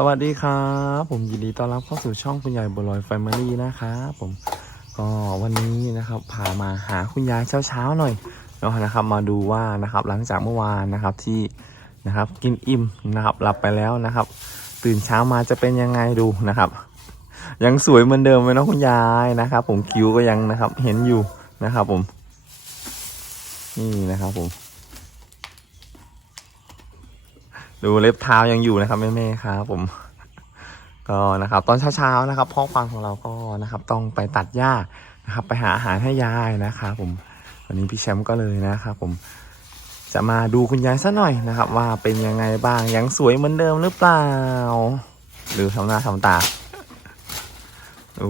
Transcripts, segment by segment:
สวัสดีครับ ผมยินดีต้อนรับเข้าสู่ช่องคุณยายบัวลอยแฟมิลี่นะครับผมก็วันนี้นะครับพามาหาคุณยายเช้าๆหน่อยเนาะนะครับ มาดูว่านะครับหลังจากเมื่อวานนะครับที่นะครับกินอิ่มนะครับหลับไปแล้วนะครับ ตื่นเช้ามาจะเป็นยังไงดูนะครับ ยังสวยเหมือนเดิมไหมเนาะคุณยายนะครับ ผมคิ้วก็ยังนะครับเห็นอยู่นะครับ ผม นี่นะครับผม ดูเล็บเท้ายังอยู่นะครับแม่ๆครับผม ก็นะครับ ตอนเช้าๆนะครับพ่อควานของเราก็นะครับ ต้องไปตัดหญ้านะครับ ไปหาอาหารให้ยายนะครับผมวันนี้พี่แชมป์ก็เลยนะครับผมจะมาดูคุณยายสักหน่อยนะครับ ว่าเป็นยังไงบ้างยังสวยเหมือนเดิมหรือเปล่า หรือทำหน้าทำตาดู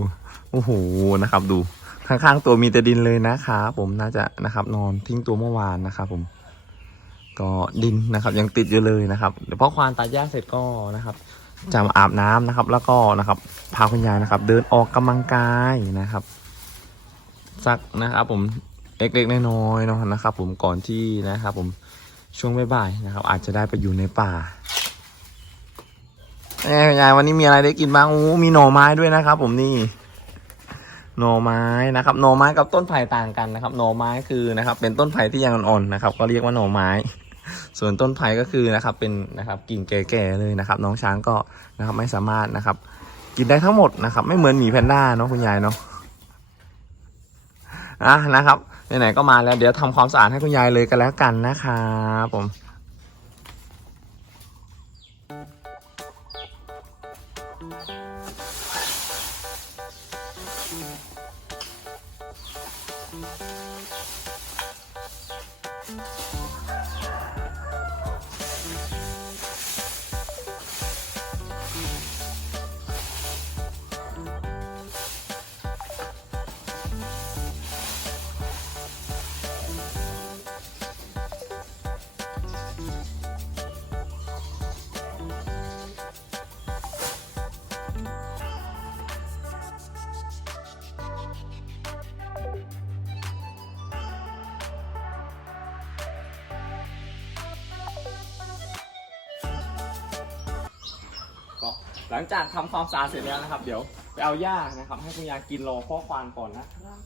โอ้โหนะครับ ดูข้างๆตัวมีแต่ดินเลยนะครับผมน่าจะนะครับ นอนทิ้งตัวเมื่อวานนะครับผม ก็ดินนะครับ ยังติดอยู่เลยนะครับเดี๋ยวพอควานตัดหญ้าเสร็จก็นะครับจะมาอาบน้ำนะครับ แล้วก็นะครับพาคุณยายนะครับ เดินออกกำลังกายนะครับ สักนะครับ ผมเล็กๆน้อยๆนะนะครับ ผมก่อนที่นะครับ ผมช่วงบ่ายๆนะครับ อาจจะได้ไปอยู่ในป่าเอ้ยคุณยายวันนี้มีอะไรได้กินบ้างโอ้มีหน่อไม้ด้วยนะครับ ผมนี่ หน่อไม้นะครับ หน่อไม้กับต้นไผ่ต่างกันนะครับ หน่อไม้คือนะครับ เป็นต้นไผ่ที่ยังอ่อนๆนะครับ ก็เรียกว่าหน่อไม้ ส่วนต้นไผ่ก็คือนะครับเป็นนะครับกิ่งแก่ๆเลยนะครับ น้องช้างก็นะครับไม่สามารถนะครับ กินได้ทั้งหมดนะครับ ไม่เหมือนหมีแพนด้าเนาะคุณยายเนาะอะนะครับไหนๆก็มาแล้วเดี๋ยวทำความสะอาดให้คุณยายเลยกันแล้วกันนะครับผมก็ หลังจากทำความสะอาดเสร็จแล้วนะครับ เดี๋ยวไปเอาหญ้านะครับ ให้คุณยายกินรอพ่อควานก่อนนะครับ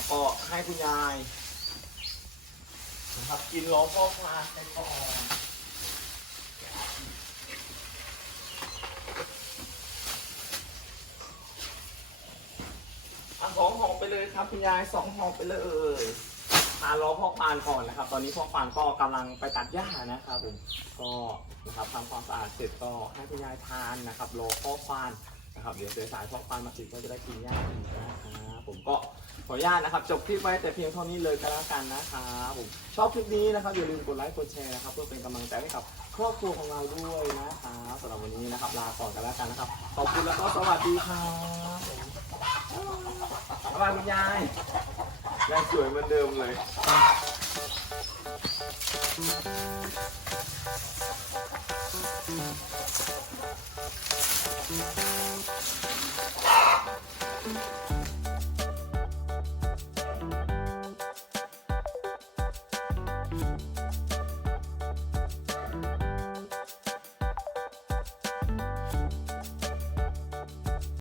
ับก็ให้คุณยายนะครับกินรอพ่อควานไปก่อนอะสองหอไปเลยครับคุณยายสองหอไปเลยมารอพ่อควานก่อนนะครับ ตอนนี้พ่อควานก็กำลังไปตัดหญ้านะครับผมก็นะครับทำความสะอาดเสร็จก็ให้คุณยายทานนะครับรอพ่อควาน นะครับเดี๋ยวสายๆพ่อควานมาถึงก็จะได้กินหญ้าอีกนะครับผมก็ขออนุญาตนะครับจบคลิปไว้แต่เพียงเท่านี้เลยก็แล้วกันนะครับผมชอบคลิปนี้นะครับอย่าลืมกดไลค์กดแชร์นะครับเพื่อเป็นกำลังใจให้กับครอบครัวของเราด้วยนะครับสำหรับวันนี้นะครับลาก่อนกันแล้วกันนะครับขอบคุณแล้วก็สวัสดีครับบ๊ายบายคุณยายยังสวยเหมือนเดิมเลย